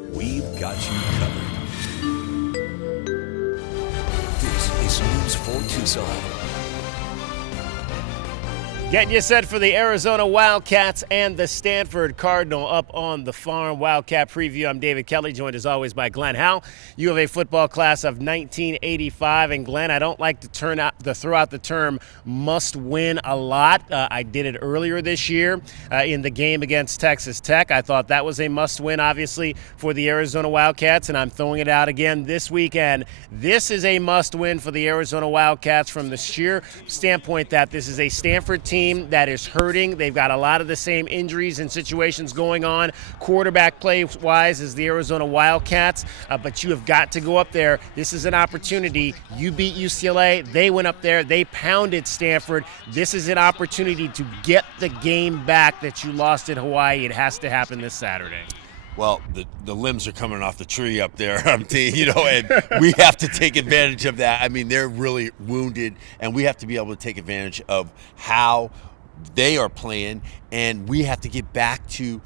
We've got you covered. This is News 4 Tucson. Getting you set for the Arizona Wildcats and the Stanford Cardinal up on the farm. Wildcat preview. I'm David Kelly, joined as always by Glenn Howell. U of A football class of 1985. And Glenn, I don't like to throw out the term must win a lot. I did it earlier this year in the game against Texas Tech. I thought that was a must win, obviously, for the Arizona Wildcats, and I'm throwing it out again this weekend. This is a must win for the Arizona Wildcats from the sheer standpoint that this is a Stanford team that is hurting. They've got a lot of the same injuries and situations going on quarterback play-wise as the Arizona Wildcats, but you have got to go up there. This is an opportunity. You beat UCLA. They went up there. They pounded Stanford. This is an opportunity to get the game back that you lost at Hawaii. It has to happen this Saturday. Well, the limbs are coming off the tree up there, and we have to take advantage of that. I mean, they're really wounded, and we have to be able to take advantage of how they are playing, and we have to get back to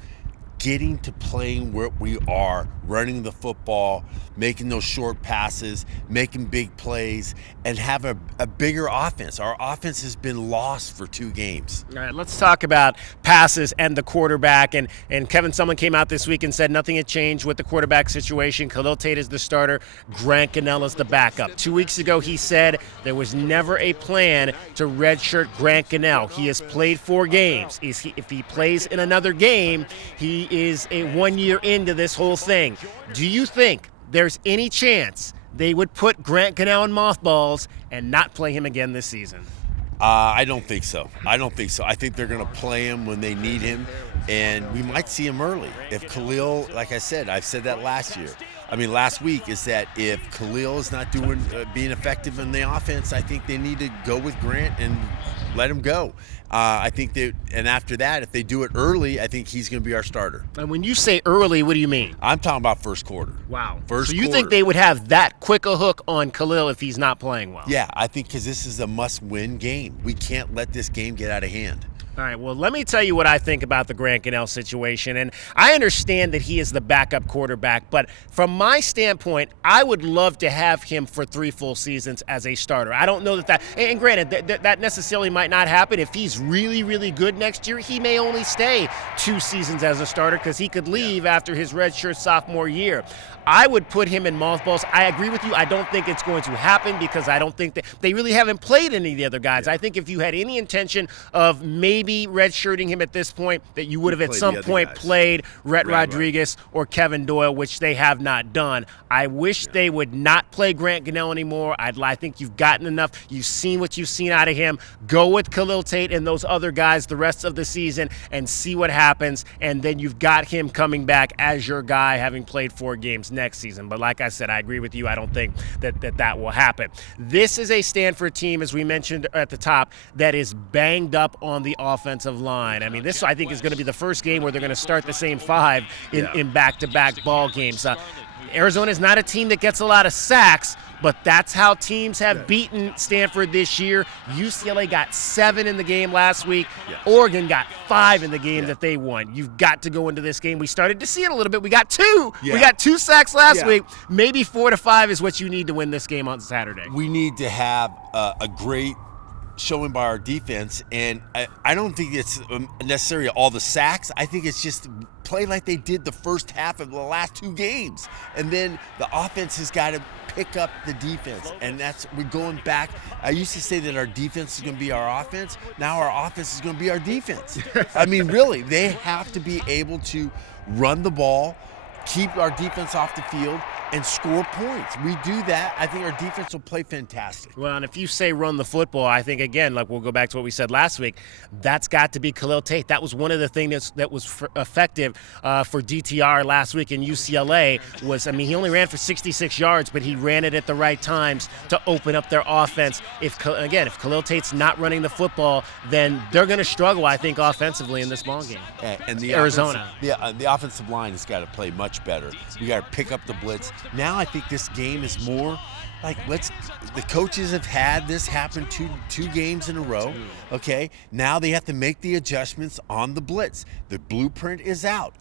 getting to playing where we are, running the football, making those short passes, making big plays, and have a bigger offense. Our offense has been lost for 2 games. All right, let's talk about passes and the quarterback. And Kevin Sumlin came out this week and said nothing had changed with the quarterback situation. Khalil Tate is the starter. Grant Gunnell is the backup. 2 weeks ago, he said there was never a plan to redshirt Grant Gunnell. He has played 4 games. If he plays in another game, he is 1 year into this whole thing. Do you think there's any chance they would put Grant Gunnell in mothballs and not play him again this season? I don't think so. I think they're going to play him when they need him, and we might see him early. If Khalil, like I said, I've said that last week, is that if Khalil is not being effective in the offense, I think they need to go with Grant and let him go. I think and after that, if they do it early, I think he's going to be our starter. And when you say early, what do you mean? I'm talking about first quarter. Wow. So you think they would have that quick a hook on Khalil if he's not playing well? Yeah, I think because this is a must-win game. We can't let this game get out of hand. All right, well, let me tell you what I think about the Grant Gunnell situation. And I understand that he is the backup quarterback, but from my standpoint, I would love to have him for 3 full seasons as a starter. I don't know that and granted, that necessarily might not happen. If he's really, really good next year, he may only stay 2 seasons as a starter because he could leave after his redshirt sophomore year. I would put him in mothballs. I agree with you. I don't think it's going to happen because I don't think that they really haven't played any of the other guys. I think if you had any intention of maybe redshirting him at this point, that you would have at some point played Rhett Rodriguez or Kevin Doyle, which they have not done. I wish they would not play Grant Gunnell anymore. I think you've gotten enough. You've seen what you've seen out of him. Go with Khalil Tate and those other guys the rest of the season and see what happens. And then you've got him coming back as your guy, having played 4 games next season. But like I said, I agree with you. I don't think that will happen. This is a Stanford team, as we mentioned at the top, that is banged up on the offensive line. I mean, this I think is going to be the first game where they're going to start the same 5 in back-to-back ball games. Arizona is not a team that gets a lot of sacks, but that's how teams have beaten Stanford this year. UCLA got 7 in the game last week. Oregon got 5 in the game that they won. You've got to go into this game. We started to see it a little bit. We got 2. We got 2 sacks last week. Maybe 4 to 5 is what you need to win this game on Saturday. We need to have a great showing by our defense, and I don't think it's necessarily all the sacks. I think it's just play like they did the first half of the last 2 games, and then the offense has got to pick up the defense, and we're going back. I used to say that our defense is going to be our offense. Now our offense is going to be our defense. I mean, really, they have to be able to run the ball, keep our defense off the field, and score points. We do that, I think our defense will play fantastic. Well, and if you say run the football, I think, again, like we'll go back to what we said last week, that's got to be Khalil Tate. That was one of the things that was effective for DTR last week in UCLA was, I mean, he only ran for 66 yards, but he ran it at the right times to open up their offense. If Khalil Tate's not running the football, then they're going to struggle, I think, offensively in this ball game. And the Arizona. The offensive line has got to play much better. We got to pick up the blitz. Now I think this game is more like the coaches have had this happen two games in a row. Okay, now they have to make the adjustments on the blitz. The blueprint is out.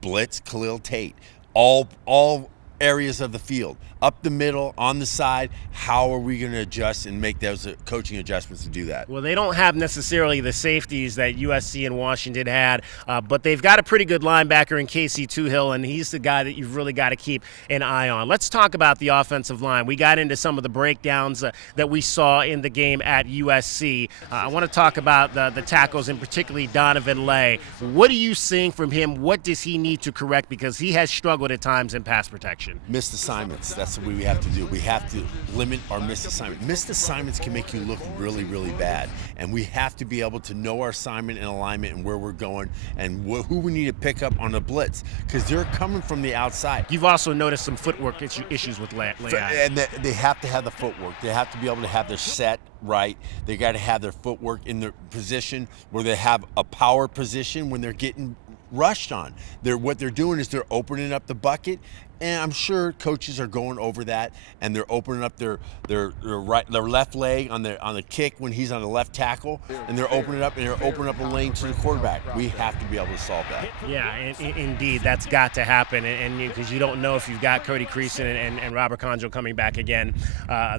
Blitz Khalil Tate. all areas of the field, up the middle, on the side. How are we going to adjust and make those coaching adjustments to do that? Well, they don't have necessarily the safeties that USC and Washington had, but they've got a pretty good linebacker in Casey Toohill, and he's the guy that you've really got to keep an eye on. Let's talk about the offensive line. We got into some of the breakdowns that we saw in the game at USC. I want to talk about the tackles, and particularly Donovan Lay. What are you seeing from him? What does he need to correct? Because he has struggled at times in pass protection. Missed assignments. That's what we have to do. We have to limit our missed assignments. Missed assignments can make you look really, really bad. And we have to be able to know our assignment and alignment and where we're going and who we need to pick up on the blitz, because they're coming from the outside. You've also noticed some footwork issues with Lay. And they have to have the footwork. They have to be able to have their set right. They got to have their footwork in their position where they have a power position when they're getting rushed on. What they're doing is they're opening up the bucket, and I'm sure coaches are going over that, and they're opening up their left leg on the kick when he's on the left tackle, and they're opening up a lane to the quarterback. We have to be able to solve that. Yeah, indeed, that's got to happen, and because you don't know if you've got Cody Creason and Robert Conjo coming back again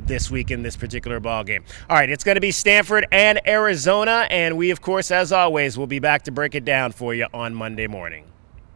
this week in this particular ball game. All right, it's going to be Stanford and Arizona, and we, of course, as always, will be back to break it down for you on Monday morning.